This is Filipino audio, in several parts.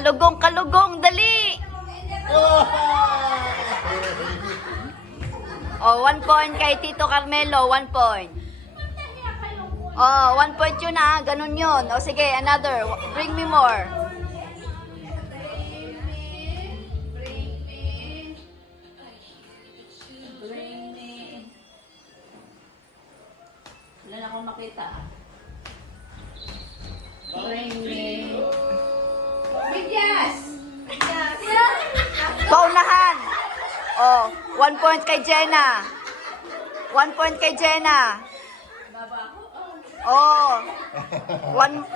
Kalugong, kalugong, dali! Oh, 1 point kay Tito Carmelo, 1 point. Oh, 1 point yun ah, ganun yun. O sige, another. Bring me more. Wala na akong makita. Bring me. Bigyas! Paunahan! Oh, 1 point kay Jenna. 1 point kay Jenna. Oh. 1.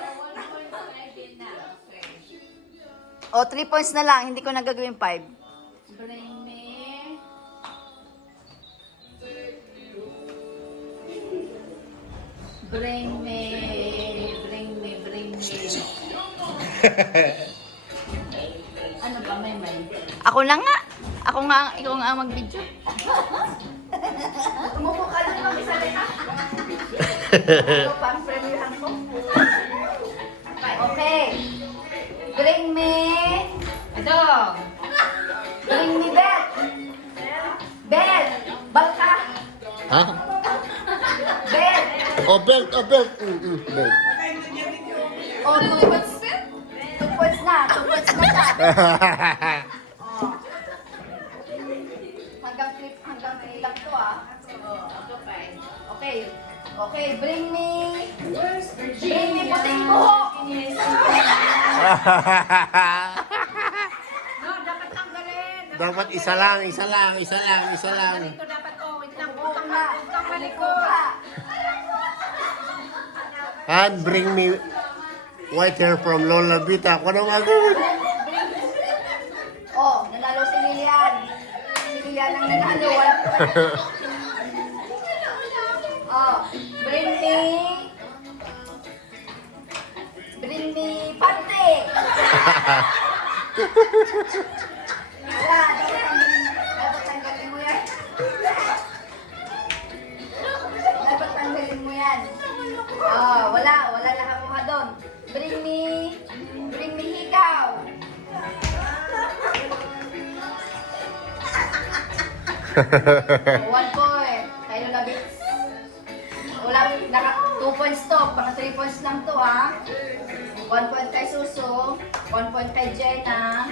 Oh, 3 points na lang. Hindi ko na gagawin 5. Bring me. Bring me. Bring me. Bring me. Ano ba, may? Ako na nga. Ikaw nga mag-video. Umupo ka lang ng isa rin ha. Ito, pang-premieran ko. Okay. Bring me. Ito. Bring me Beth. Beth. Balka. Ha? Beth. Oh, belt, oh, belt. Belt. Oh, 2 points. 2 points na. 2 points na siya. Oh. Hanggang 3 lang to ah. Okay. Okay, bring me puting buhok. No, dapat tanggalin. Dapat isa lang. Ito dapat, oh, wait lang. Buhok na. Utang malikot. Buhok. And bring me white hair from Lola Vita. Ako na magawin. Oh, nanalo si Lilian. Si Lilian ang nanalo. Oh, bring me pante. Wala, dapat tanggalin mo yan. Dapat tanggalin mo yan. Oh, wala nakakuha doon. Bring me hikaw. Oh, 1 point. Kayo labit. Wala, 2 points to. Baka 3 points lang to ha. 1 point kay Suso. 1 point kay Jenna.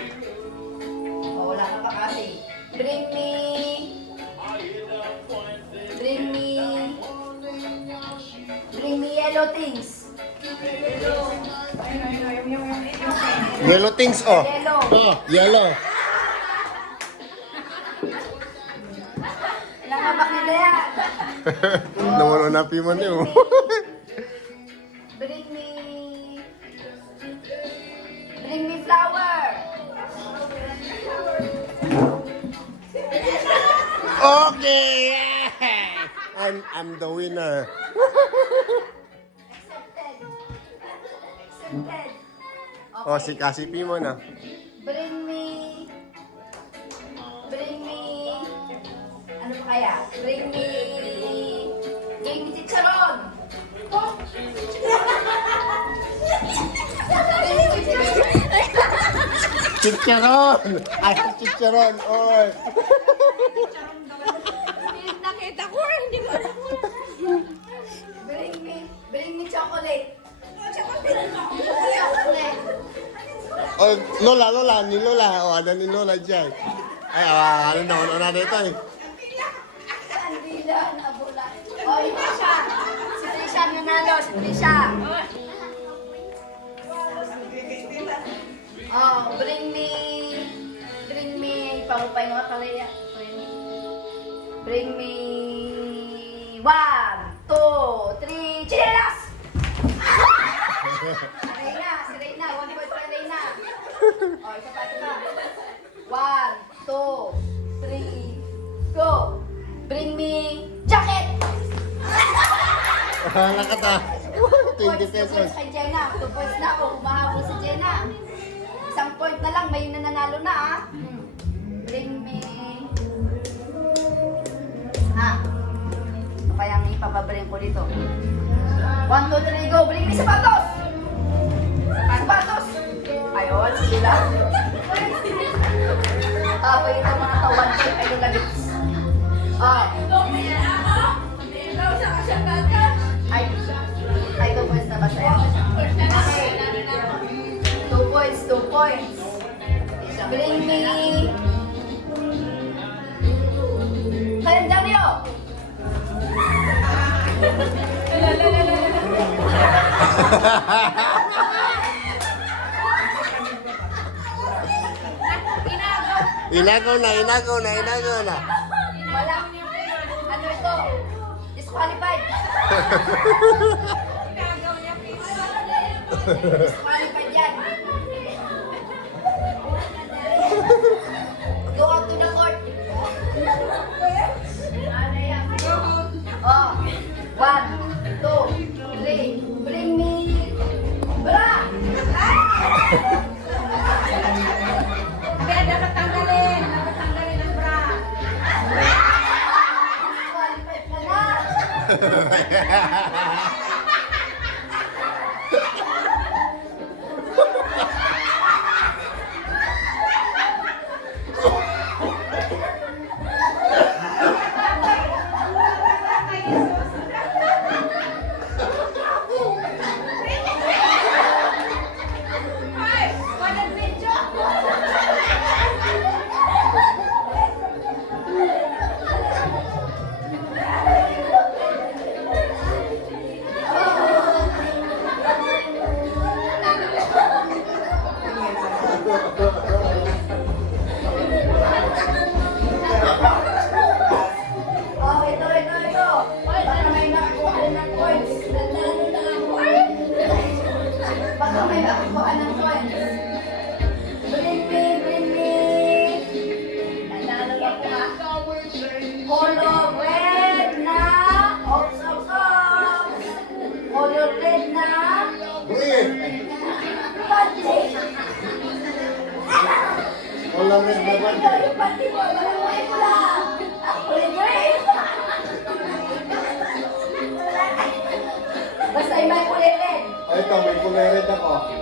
O, wala ka pa kasi. Bring me yellow things. Yellow things, oh. Yellow. Oh, yellow. Nakabak nila yan. Naman unapi man yun. Bring me flower. Okay! I'm the winner. Accepted. Accepted. Oh, si Kasipi mo na. Bring me, ano pa kaya? Bring me chicharon. Chicharon! Ay, chicharon! Oy! Nakita ko, hindi mo alam. Bring me chocolate. Chocolate. Oh, Lola, ni Lola. Oh, ada ni Lola dyan. Ay, ano na dito eh. Andila, nabula. Oh, ito siya. Si Trisha ang nanalo, si Trisha. Oh, bring me, pamupay nga kalaya. Bring me, 1, 2, 3, chinelas! Si Reyna, 1 point kay Reyna. Oh, isa pa. 1, 2, 3, go! Bring me jacket! Hala ka ta. 20 2 pesos. points kay Jenna. 2 points na ako. Humahabol si Jenna. 1 point na lang. May nananalo na ah. Bring me... Ano kayang ipapabring ko dito? 1, 2, 3, go! Bring me sapatos! Sapatos! Ayaw Ayun, sila. Tapos ito mga tawan ko ay lulagit. Ay, 2 points na ba sa'yo? Okay. 2 points, 2 points. Bring me. Kalendaryo. Inagaw na. Wala. Ano ito? Disqualified. Disqualified yan. Go out to the court. Oh, 1, 2, 3. Bring me. Bra! Kaya dapat tanggalin. Dapat tanggalin ang bra. Disqualified ka na. Walang video. Oh, ito. Baka may nakuha ng points. Baka may nakuha ng points. Bring me. Nanalo ako nga. Color red na. Ops. Color red na. Green. Panty. Wala rin na ba? Yung panty mo, walang white lang. Ako rin green. Basta yung may kulay red. Ay, ito, may kulay red ako.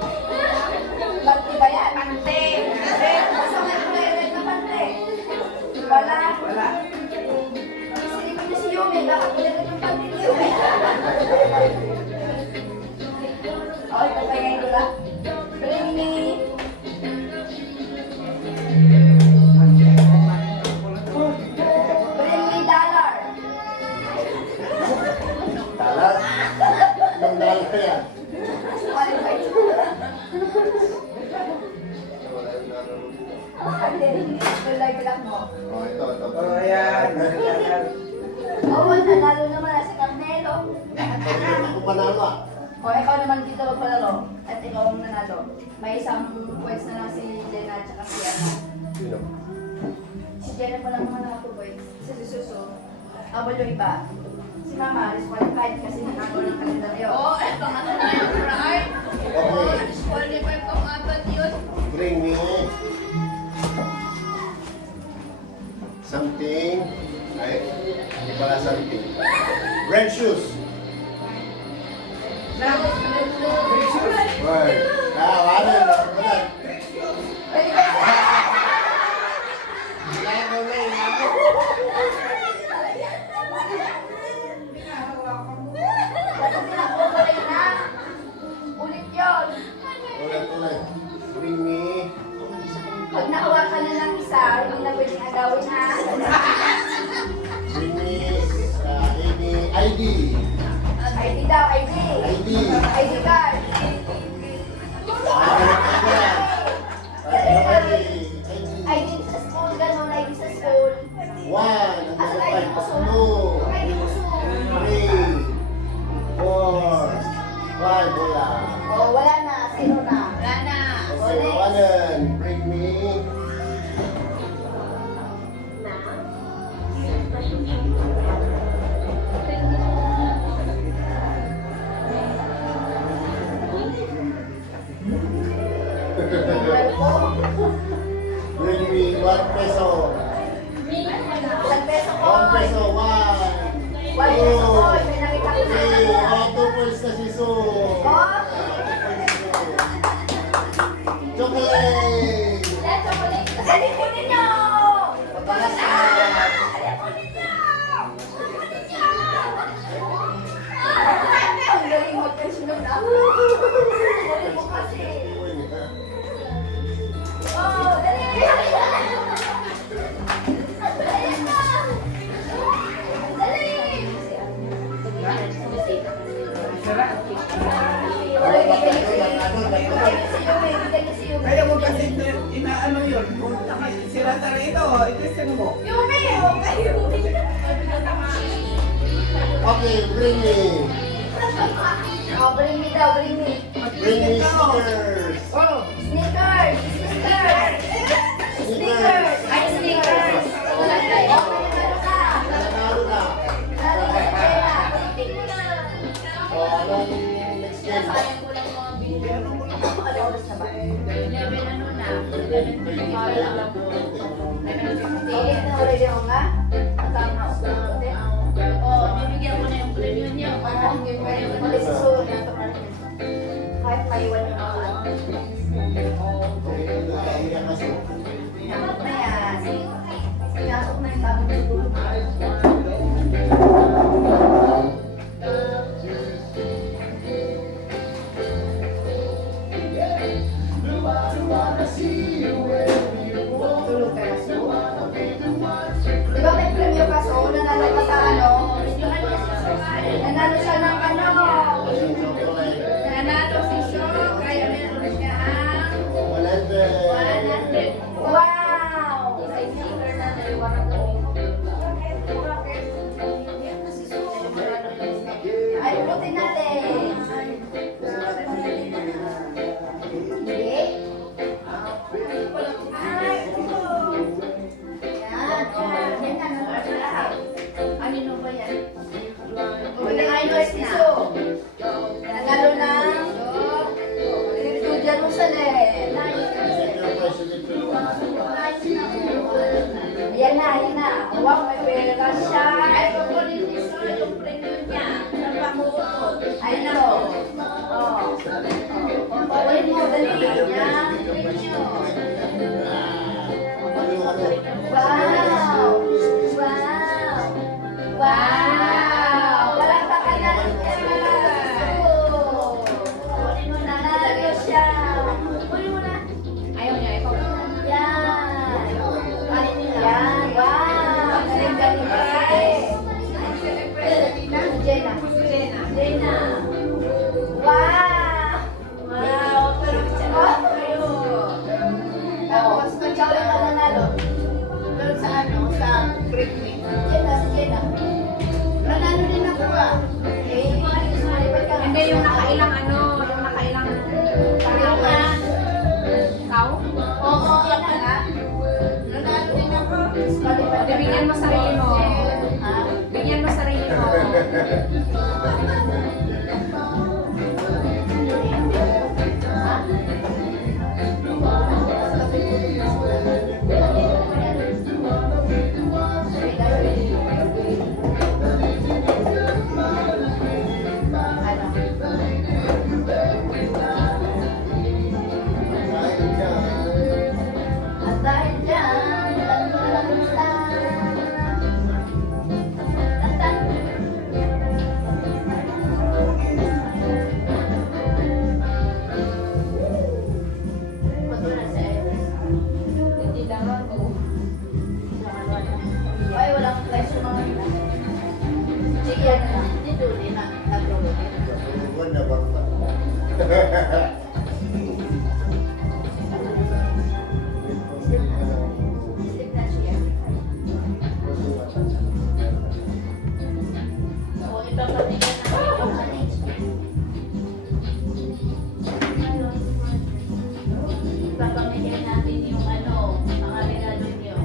Panty ba yan? Panty. Red. Basta may kulay red na panty. Wala. Isipin niyo si Yumi, baka kulay red yung panty ni Yumi. Oh, ito pa ngayon ko lang. Bring me. Bring me dollar. Talas. Yung dalawa yan. Qualified. Kulay black mo. Oh, ito. Oo, nanalo naman na si Carmelo. Pag ako panalo ah. O, ikaw naman dito magpalaro. At ikaw ang nanalo. May isang points na lang si Jenna at saka si Anna. Sino? Si Jenna pa lang naman ako points. Si Suso. Abol yung iba. Si Mama, disqualified kasi nakagawa ng kalendaryo. Oo, eto nga na yung right. Okay. Disqualified pang apat yun. Bring me something. Ay, hindi pala something. Red shoes. Right. Wala. Ulit yun. Ulit. Bring me. Pag nakuha ka na ng isa, hindi na pwedeng agawin ha. Bring me ID. ID daw, ID. ID card. ID sa school, gano'n, ID sa school. One. Asa ID mo so? Two. ID mo so? 3, 4, 5. Wala. Oh, wala na, zero na. Wala na. Okay, one. Bring me. Bring me 1 peso. 1 peso ko. 1 peso. 1 peso ko. May nakita ko na. 2 points na si Su. Oh, Chocolate. Dali mo kasi. Oh, dali. Dali na. Dali. Kaya mo kasi inaano yun. Kung sila sa rito, itisin mo. Yumi! Okay, Yumi. Okay, bring me. Oh, bring me daw, bring me. Bring me stickers. Oh, Sneakers! Sneakers! Sneakers! Ay, sneakers! Wala tayo. Nanalo na. Lalo na sa pera. Tingin mo na. O, anong next game? Sayang ko lang mga binili. Ano oras na ba? 11 ano na? 11:30 pa lang. Okay na already ako nga? Tama ako. Oo, bibigyan ko na yung premium niyo. Oo, pwede susunod na ito. Kahit maiwan yung mga ano. Dapat na yan. Pinasok na yung bagong siguro. Tulog ka na so. Di ba may premyo ka so? Nanalo ka sa ano? Nanalo siya ng ano? Nanalo si Show. Kaya meron siya ang 100. Wow! May sticker na naliwanag kami. Ay, ulitin natin. Hindi. Yan. Yan na. Ano ba yan? Wala kayo estiso. Nanalo ng Ito Jerusalem. Ayan na, ayan na. Wow, may pera siya. Ay, kukunin ni Sir yung premium niya. Ang pangutot. Ay, no. Oh. Kukunin mo, dali. Yan, premium. Wow! Wow! Wow! Palakpakan natin siya. Kukunin mo na. Nanalo siya. Kukunin mo na. Ayaw niya, ikaw. Yan. Yan. Wow! Galing-galing kasi. Jenna. Jenna. Wow! Wow! Tapos, ikaw yung mananalo. Doon sa ano, sa Great Queen. Jenna, si Jenna. Nanalo din ako ah. Eh, malipat ka. Hindi, yung nakailang ano, yung nakailang Ikaw nga. ikaw. Oo, yan na nga. Nanalo din ako. Hindi, bigyan mo sarili mo. Ha? Bigyan mo sarili mo. At dahil dyan, Hindi lang ako. ay, walang price yung mga ina. Sige, yan na. Dito, din na. Nagulog. Slip na siya. O, ipapamigyan namin yung management. Ipapamigyan natin yung ano, mga regalo niyo.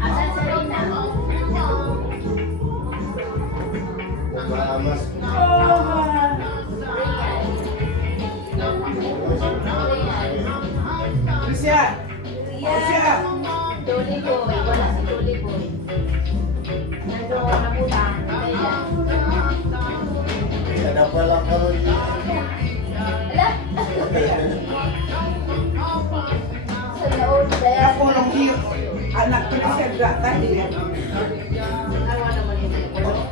Asan si Rina? Mas Lucia! Lucia! Dolly Boy. Wala si Dolly Boy. Nandoon na pulang. Ayan. Kaya pala karoon Ala? anak ko na siya gata din. Araw naman yun.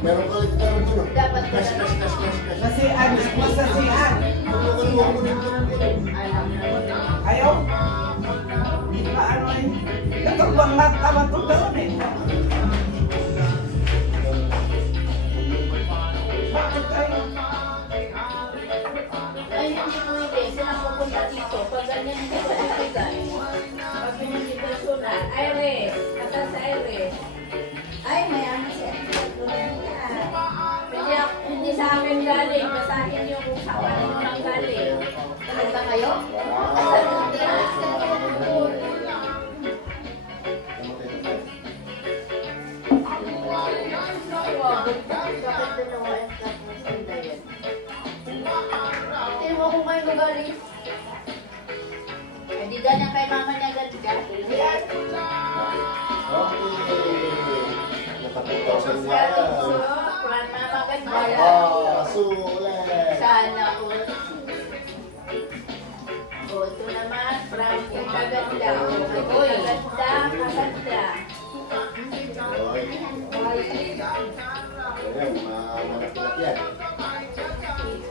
Meron ka ulit meron dun. Dapat Cash, cash, cash, cash, cash. Nasian, masasian. Tulungan mo din doon. alam na. Ayaw. Paano eh? Nagkabangat naman ito doon eh. Bakit kayo? Ay, hindi mo hindi. Sila pupunta dito. Pag ganyan hindi ko ibigay. Pag hindi personal. Iris. Atas sa Iris. Ay, may ano siya. Hindi sa akin galing. Basahin niyo kung sa kanino lang galing. Talaga kayo? Bakit dalawa yung tapos ang dayan? Tingnan mo kung kayo magaling. Eh, di ganyan kay mama niya galing ka. Okay. Nakapagpasan niya. Plan mama ganda. Ah, sulit. Sana all. O, ito naman, Frankie kaganda. Uy, kaganda, kaganda. Oy. Ayan, malaki-laki yan.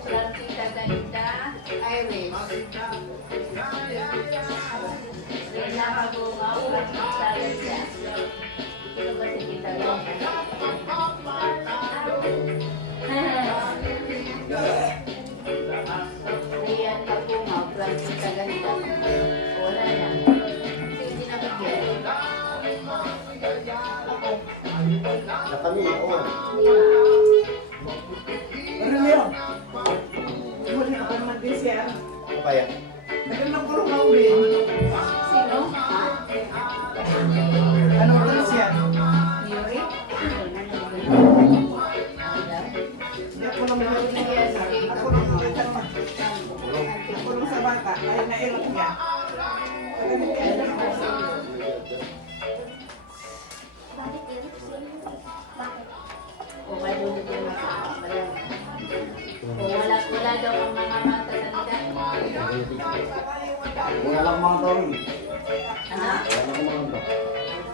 Frankie kaganda. Iris. Rina Magungaw, Frankie kaganda. Ito ba si Tita Long? Rian Magungaw, Frankie kaganda. Wala na. Hindi na bigyan. Ako. Na kami, oo. Ano yun? Muli ako naman din siya. Ano kaya? Nagandang kulong na uli. Sino? Ano ulit siya? Yuri? Hindi ako naman ulit. Ako naman ulit ang ako naman sa bata. Ay, nailot niya. Kung may lulit yung makakabalan. Kung wala daw ang mga matatanda. Wala lang mga taon. Ano? Wala lang mga taon.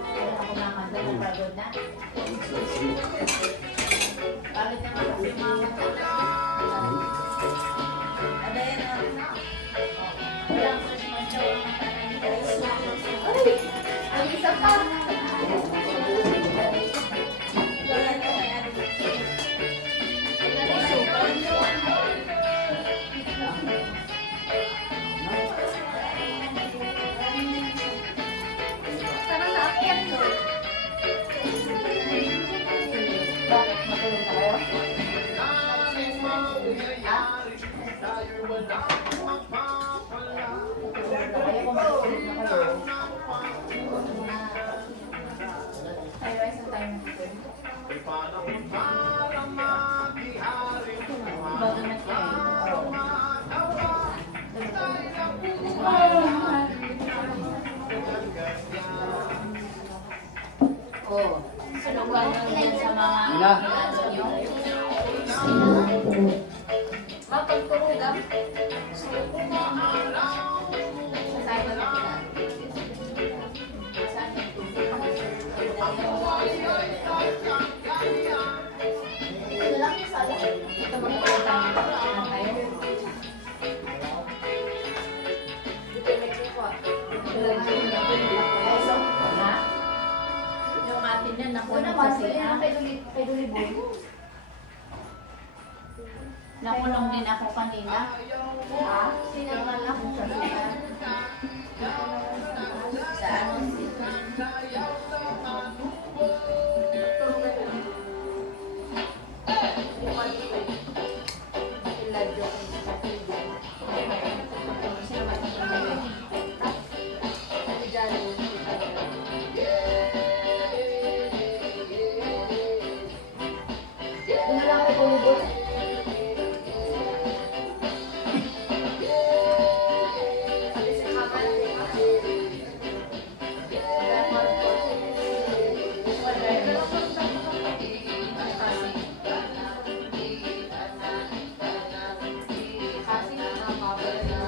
Kung ako makakanta mo pagod na. Bakit naman kasi mga matatanda? Ada yan o. Walang Christmas daw ang matatanda. Ay! Ang isa pa! Wala na kay Ate. Parang naakyat to. Bakit? Matulog na kayo? Ha? Matulog na kayo kung matulog na kayo. Ay, rise na tayo ng food. Bago na siya eh. Oh, sunugan nyo yan sa mga ano nyo. Mapagturugan. Saan ba nakita? Saan yung tubig? Ito lang yung sala. Ito magpapatang na tayo. Ito yung nagkikwa. Ay, so, ha? Yung atin yan, nakunan sa siya. Kay Duliboy. Nakulong din ako kanina. Ha? Sinangal ako sa siya. Sa ano? Kasi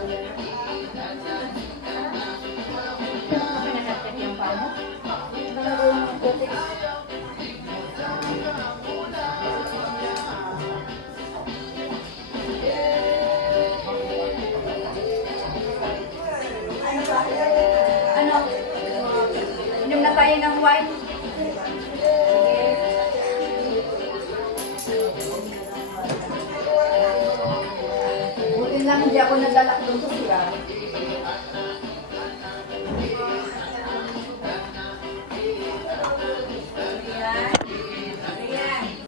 tayo ng white. Buti lang hindi ako nadalak doon sa